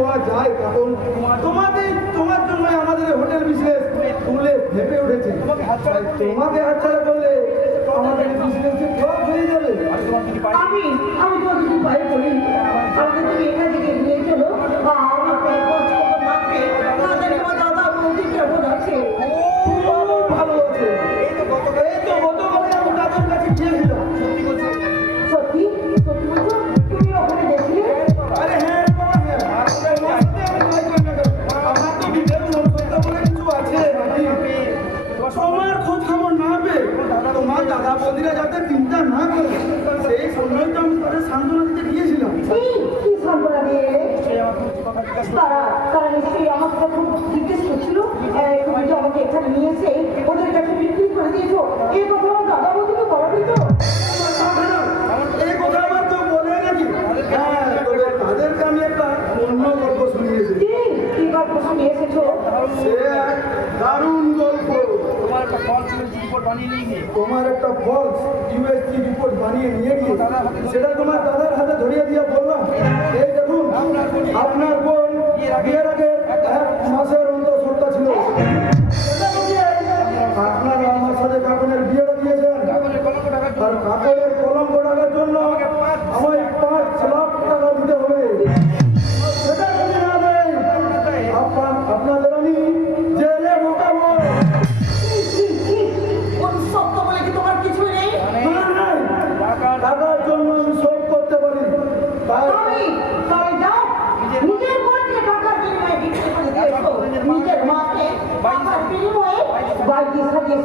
পাওয়া যায় কারণ তোমাদের তোমার জন্য আমাদের হোটেল বিজনেস তুলে ভেপে উঠেছে। তোমাদের হাতছাড়া করলে হয়ে যাবে। আমি আমি তো কিছু পাই বলি। সেই সময় আমি তাদের সান্ত্বনা দিতে গিয়েছিলাম। কি সান্ত্বনা দিয়ে তারা তারা নিশ্চয়ই আমাকে খুব জিজ্ঞেস করছিল আমাকে এখানে নিয়েছে? বানিয়ে নিয়ে গিয়ে সেটা তোমার দাদার হাতে ধরিয়ে দিয়ে বললাম, এই দেখুন, আপনার বোন বিয়ের আগে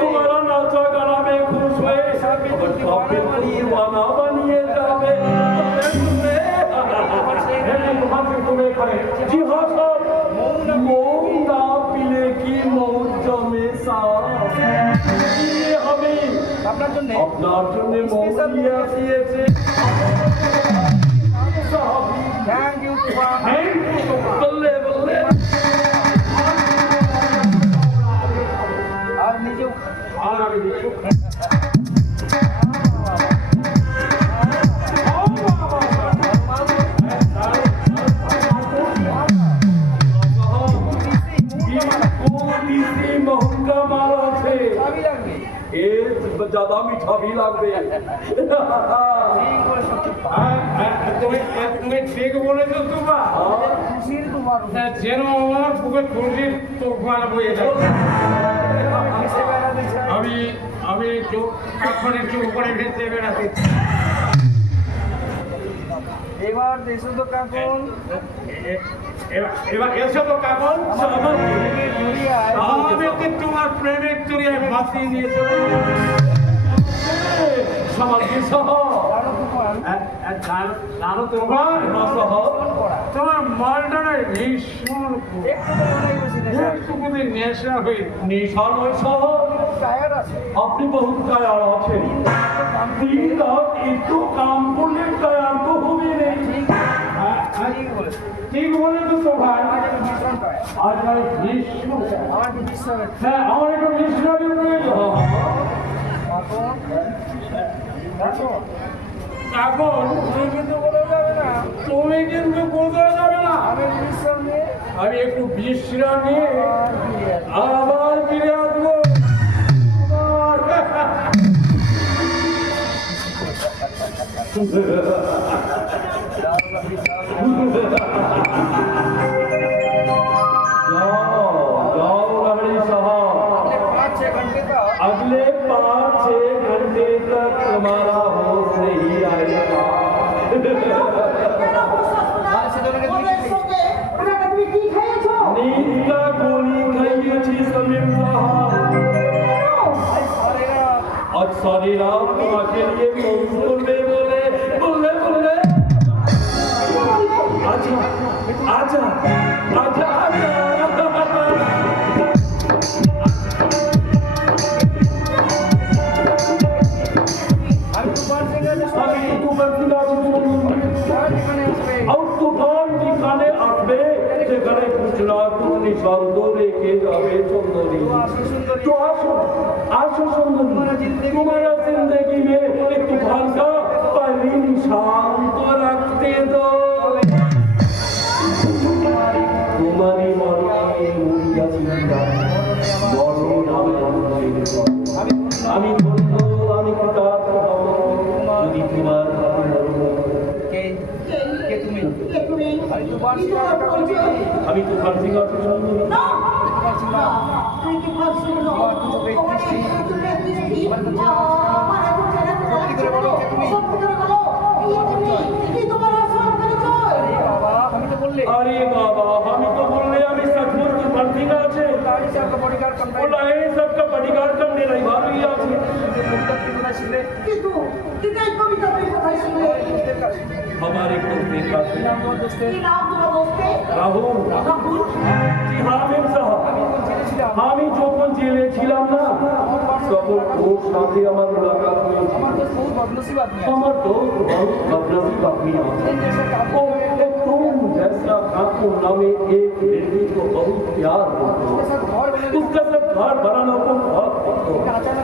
تمہارا ناچا گانا میں جی ہاں আপনার জন্য? আপনার জন্য মরিয়া দিয়েছে। থ্যাংক ইউ থ্যাংক ইউ বললে বললে। আর নিজেও আর আমি দাদা মিঠাই লাগবে। তুমি ঠিক বলেছ তোমার হ্যাঁ, যেন আমার বুকে খুঁজি তোমার মানে আমি আমি চোখ এখনই চোখ করে ভেসে বেড়াতে এবার দেশো তো কাকুন এবার এসো তো কাকুন তোমার প্রেমের চুরিয়ায় বাঁচিয়ে নিয়ে চলে সমাজকে সহ। তোমার ভীষণ নেশা হয়ে নিশান ওই সহ। আপনি বহুত কায়ার আছেন। দিন রাত একটু কাম করলে কায়ার তো হবে নেই ঠিক ঠিক তো ভাই। আজ ভীষণ হ্যাঁ আমার একটু প্রয়োজন এখন তুমি কিন্তু বলে যাবে না তুমি কিন্তু কোথাও যাবে না। আমি বিশ্রাম নিয়ে। আমি একটু বিশ্রাম নিয়ে। আর ফিরে আসব। আবার ফিরে আসব। जाओ आज सारी रात तुम्हारे लिए मंसूर में बोले बोले बोले आजा आजा आजा आजा আমি তুফান সিং এর আমি তোমার দিকে আছি যেখানে আসো আসো সুন্দরী। তোমারা একটু ভাষা শান্ত রাখতে দো। আমি তো ফার্সি কথা শুনব আরে বাবা আমি তো বললে আমি সদগুরু কি প্রার্থী না আছে। বললা এই সবকে বডিগার্ড আমার একটু দেখা নাম তোমার দোস্তে রাহুল রাহুল জি হামিম সাহেব ছিলাম আমি যখন জেলে ছিলাম না তখন ওর সাথে আমার মুলাকাত হয়েছিল আমার তো বহুত বদনসিব आदमी है আমার दोस्त बहुत बदनसीब आदमी है जैसे काकू वो एक तुम जैसा काकू नामे एक लड़की को बहुत प्यार करते हो के साथ घर बने उसका सब घर बनाना को बहुत देखो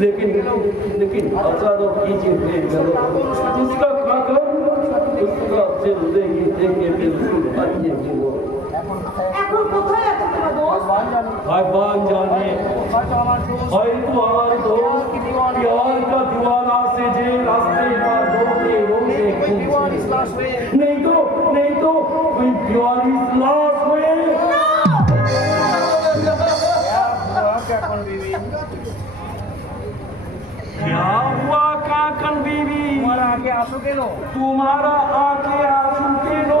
लेकिन लेकिन अचानक कीजिए देख गए उसका खाकर ইসলাম জিন্দগি থেকে বিলকুল হারিয়ে দিব এখন কোথায় আছে তোমার দোষ ভগবান জানে। হয়তো আমার দোষ প্যার का दीवाना से जे रास्ते पर रोके रोके नहीं तो नहीं तो कोई प्यार इस्लाम आंसू के लो तुम्हारा आके आंसू के लो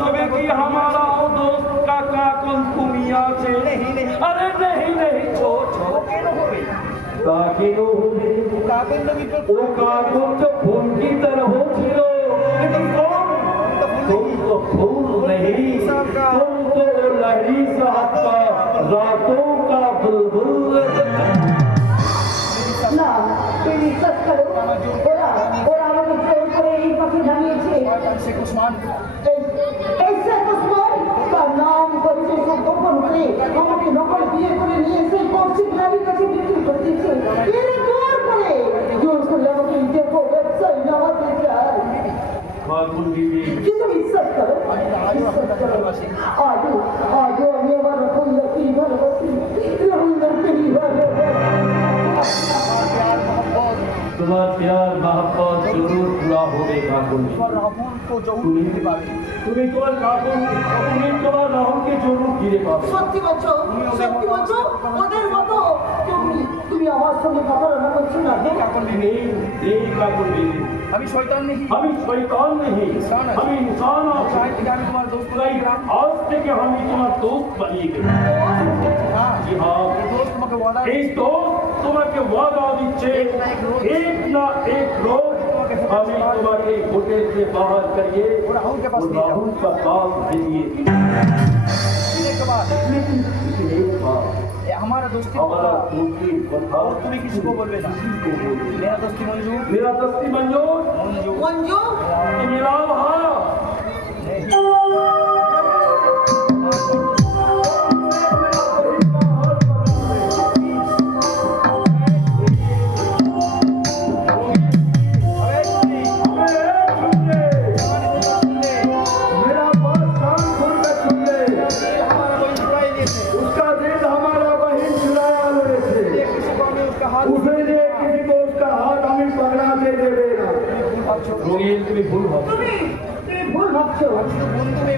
तबे की हमारा ओ दोस्त का का कौन दुनिया से नहीं नहीं अरे नहीं नहीं छो छो के लो होवे ताकि लो होवे काबिल नबी को ओ काबिल तो फूल की तरह हो छिलो लेकिन कौन तुम तो फूल नहीं तुम तो लहरी साहब का रातों এবং শেখ ওসমান এই শেখ ওসমান তার নাম পরিচয় সব গোপন করে আমাকে নকল বিয়ে করে নিয়ে সেই কৌশিক নারীর কাছে বিক্রি করে দিয়েছে এরা জোর করে জোর করে আমাকে দেখো ব্যবসায় নেওয়া দিতে হয় কিন্তু বিশ্বাস করো বিশ্বাস করো তোমার প্যার মহাপত জরুর পুরা হবে কাকুন তুমি তুমি তোমার কাকুন তুমি তোমার রাহুলকে জরুর ঘিরে পাবে। সত্যি বলছো সত্যি বলছো ওদের মতো তুমি তুমি আমার সঙ্গে কথা রাখা করছ না হ্যাঁ? কাকুন নেই নেই কাকুন নেই। আমি শয়তান নেই। আমি শয়তান নেই। আমি ইনসান আছি। আমি তোমার দোস্ত বানিয়ে আজ থেকে আমি তোমার দোস্ত বানিয়ে গেলাম হ্যাঁ। জি হ্যাঁ। দোস্ত তোমাকে ওয়াদা এই দোস্ত তোমাকে ওয়াদা দিচ্ছে এক না এক রোজ আমি তোমাকে হোটেল से बाहर करिए और राहुल के पास और ले जाओ। राहुल का पास भेजिए দিনের के बाद लेकिन एक बात ये हमारा दोस्ती हमारा दोस्ती बताओ और तुम्हें किसी को बोलबे ना किसी को बोलो मेरा दोस्ती मंजूर मेरा दोस्ती मंजूर मंजूर মঞ্জু कि मेरा वहाँ उसका दिल हमारा बहन चुराया ले थे उसे लिए किसी को उसका हाथ हमें पकड़ा के देवे ना রঙিন তুমি ভুল হবে তুমি তুমি ভুল ভাবছো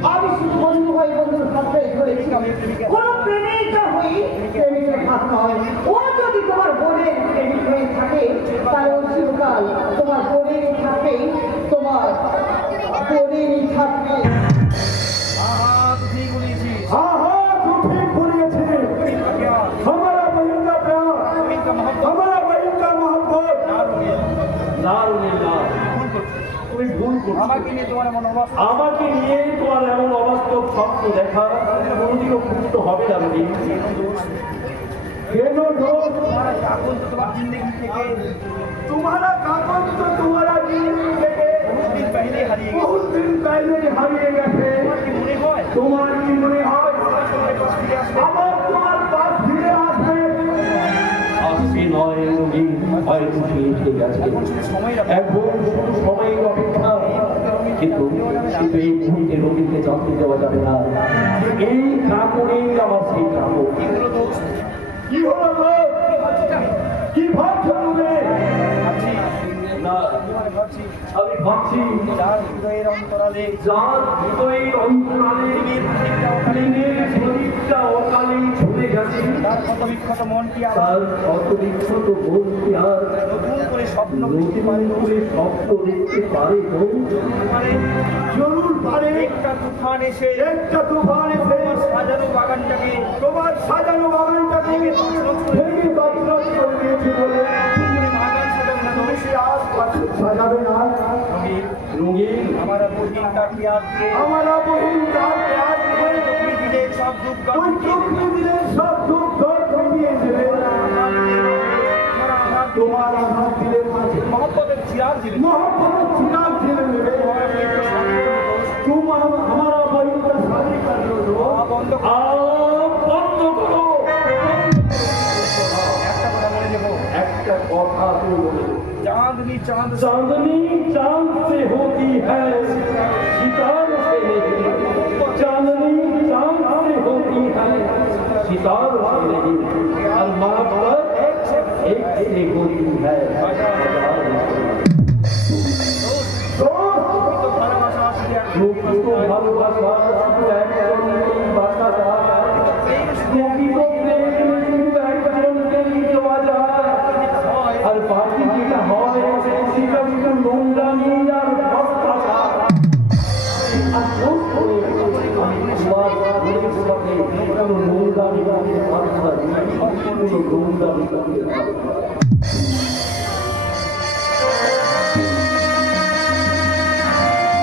আমি শুধু বন্ধু হয়ে বন্ধুর সাথে ধরেছি কোন প্রেমিকা হই প্রেমিকের হাত নয় ও যদি তোমার বোনের প্রেমিক হয়ে থাকে তাহলে ও চিরকাল তোমার বোনেরই থাকবে তোমার বোনেরই থাকবে দেখা কোনোদিনও মুক্ত হবে না রবি তোমার কি মনে হয়? তোমার গেছে। সময় অপেক্ষা। কিন্তু এই মুহূর্তে রোগীকে জানতে দেওয়া যাবে না। কাপড়েই আমার সেই কাপড় এগুলো দোস্ত কি হলো কি ভাবছ তুমি ভাবছি না তোমার ভাবছি আমি ভাবছি যার হৃদয়ের অন্তরালে যার হৃদয়ের অন্তরালে প্রদীপটা অকালে ছুটে গেছে তার কত বিখ্যাত মনটি আর কত বিক্ষত বলতে আর নতুন করে স্বপ্ন বুঝতে পারে করে স্বপ্ন দেখতে পারে জরুর পারে একটা তুফান এসে একটা তুফান এসে তোমার সাজানো বাগানটাকে ভেঙে তৎরাজ করে দিয়েছি বলে আমার বহিন আমার বহিন তার পেঁয়াজ দিলে দিলে তোমার আঘাত মাঝে। মহব্বতের চিয়ার দিলে। ہاتھوں چاندنی چاند چاندنی چاند سے ہوتی ہے ستاروں سے نہیں چاندنی چاند سے ہوتی ہے ستاروں سے نہیں اللہ پر ایک سے ہوتی ہے تو بھروسہ con.